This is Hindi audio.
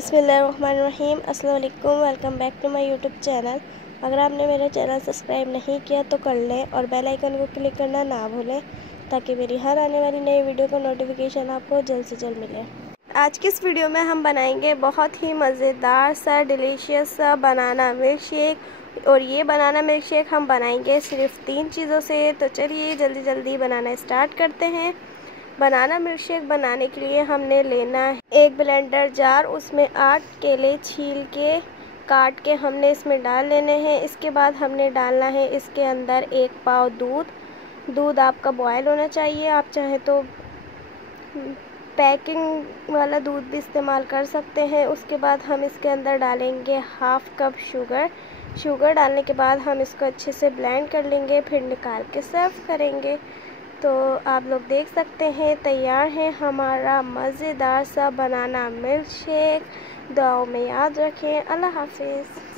बिस्मिल्लाहिर्रहमानिर्रहीम। अस्सलाम वालेकुम। Welcome back to my YouTube channel. अगर आपने मेरा चैनल सब्सक्राइब नहीं किया तो कर लें और बेल आइकन को क्लिक करना ना भूलें ताकि मेरी हर आने वाली नई वीडियो का नोटिफिकेशन आपको जल्द से जल्द मिले। आज की इस वीडियो में हम बनाएंगे बहुत ही मज़ेदार सा डिलीशियस सा बनाना मिल्क शेक। और ये बनाना मिल्क शेक हम बनाएंगे सिर्फ 3 चीज़ों से। तो चलिए जल्दी जल्दी बनाना स्टार्ट करते हैं। बनाना मिल्क शेक बनाने के लिए हमने लेना है एक ब्लेंडर जार, उसमें 8 केले छील के काट के हमने इसमें डाल लेने हैं। इसके बाद हमने डालना है इसके अंदर 1 पाव दूध आपका बॉयल होना चाहिए। आप चाहे तो पैकिंग वाला दूध भी इस्तेमाल कर सकते हैं। उसके बाद हम इसके अंदर डालेंगे 1/2 कप शुगर डालने के बाद हम इसको अच्छे से ब्लेंड कर लेंगे, फिर निकाल के सर्व करेंगे। तो आप लोग देख सकते हैं तैयार है हमारा मज़ेदार सा बनाना मिल्क शेक। दुआओं में याद रखें। अल्लाह हाफिज़।